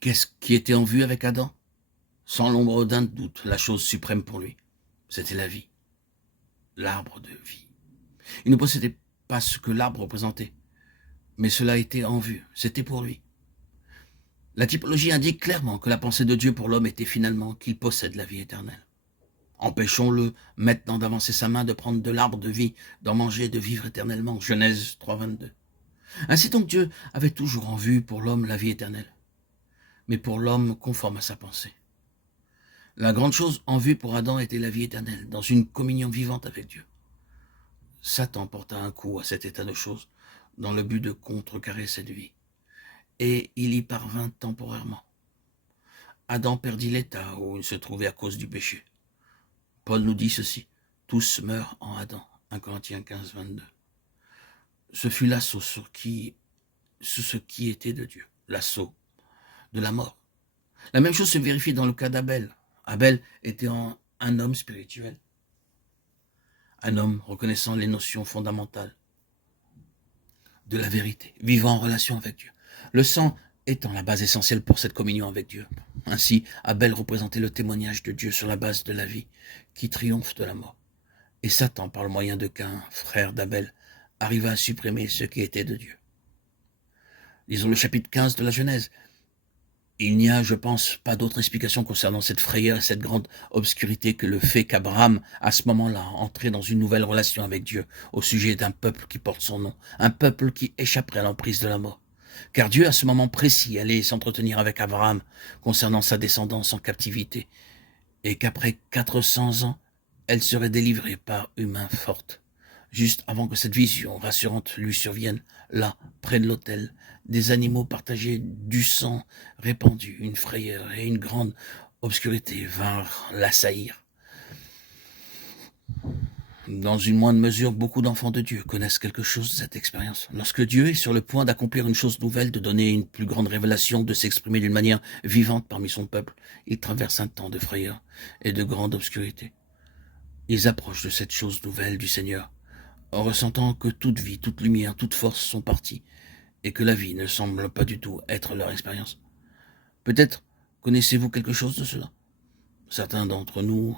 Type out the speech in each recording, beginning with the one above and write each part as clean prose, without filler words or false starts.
Qu'est-ce qui était en vue avec Adam? Sans l'ombre d'un doute, la chose suprême pour lui, c'était la vie, l'arbre de vie. Il ne possédait pas ce que l'arbre représentait, mais cela était en vue, c'était pour lui. La typologie indique clairement que la pensée de Dieu pour l'homme était finalement qu'il possède la vie éternelle. Empêchons-le maintenant d'avancer sa main, de prendre de l'arbre de vie, d'en manger, de vivre éternellement. Genèse 3,22. Ainsi donc Dieu avait toujours en vue pour l'homme la vie éternelle, mais pour l'homme conforme à sa pensée. La grande chose en vue pour Adam était la vie éternelle, dans une communion vivante avec Dieu. Satan porta un coup à cet état de choses, dans le but de contrecarrer cette vie. Et il y parvint temporairement. Adam perdit l'état où il se trouvait à cause du péché. Paul nous dit ceci, tous meurent en Adam, 1 Corinthiens 15, 22. Ce fut l'assaut sur ce qui était de Dieu, l'assaut de la mort. La même chose se vérifie dans le cas d'Abel. Abel était un homme spirituel, un homme reconnaissant les notions fondamentales de la vérité, vivant en relation avec Dieu. Le sang étant la base essentielle pour cette communion avec Dieu. Ainsi, Abel représentait le témoignage de Dieu sur la base de la vie qui triomphe de la mort. Et Satan, par le moyen de Caïn, frère d'Abel, arriva à supprimer ce qui était de Dieu. Lisons le chapitre 15 de la Genèse. Il n'y a, je pense, pas d'autre explication concernant cette frayeur et cette grande obscurité que le fait qu'Abraham, à ce moment-là, entrait dans une nouvelle relation avec Dieu au sujet d'un peuple qui porte son nom, un peuple qui échapperait à l'emprise de la mort. Car Dieu, à ce moment précis, allait s'entretenir avec Abraham concernant sa descendance en captivité, et qu'après 400 ans, elle serait délivrée par une main forte. Juste avant que cette vision rassurante lui survienne, là, près de l'autel, des animaux partageaient du sang répandu, une frayeur et une grande obscurité vinrent l'assaillir. Dans une moindre mesure, beaucoup d'enfants de Dieu connaissent quelque chose de cette expérience. Lorsque Dieu est sur le point d'accomplir une chose nouvelle, de donner une plus grande révélation, de s'exprimer d'une manière vivante parmi son peuple, il traverse un temps de frayeur et de grande obscurité. Ils approchent de cette chose nouvelle du Seigneur, en ressentant que toute vie, toute lumière, toute force sont parties, et que la vie ne semble pas du tout être leur expérience. Peut-être connaissez-vous quelque chose de cela. Certains d'entre nous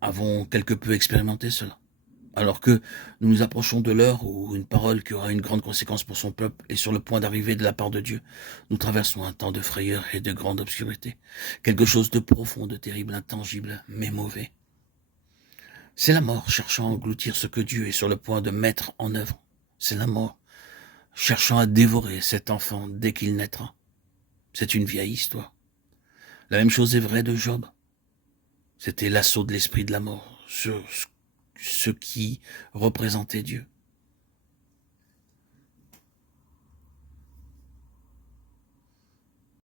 avons quelque peu expérimenté cela. Alors que nous nous approchons de l'heure où une parole qui aura une grande conséquence pour son peuple est sur le point d'arriver de la part de Dieu, nous traversons un temps de frayeur et de grande obscurité. Quelque chose de profond, de terrible, intangible, mais mauvais. C'est la mort cherchant à engloutir ce que Dieu est sur le point de mettre en œuvre. C'est la mort cherchant à dévorer cet enfant dès qu'il naîtra. C'est une vieille histoire. La même chose est vraie de Job. C'était l'assaut de l'esprit de la mort sur ce qui représentait Dieu.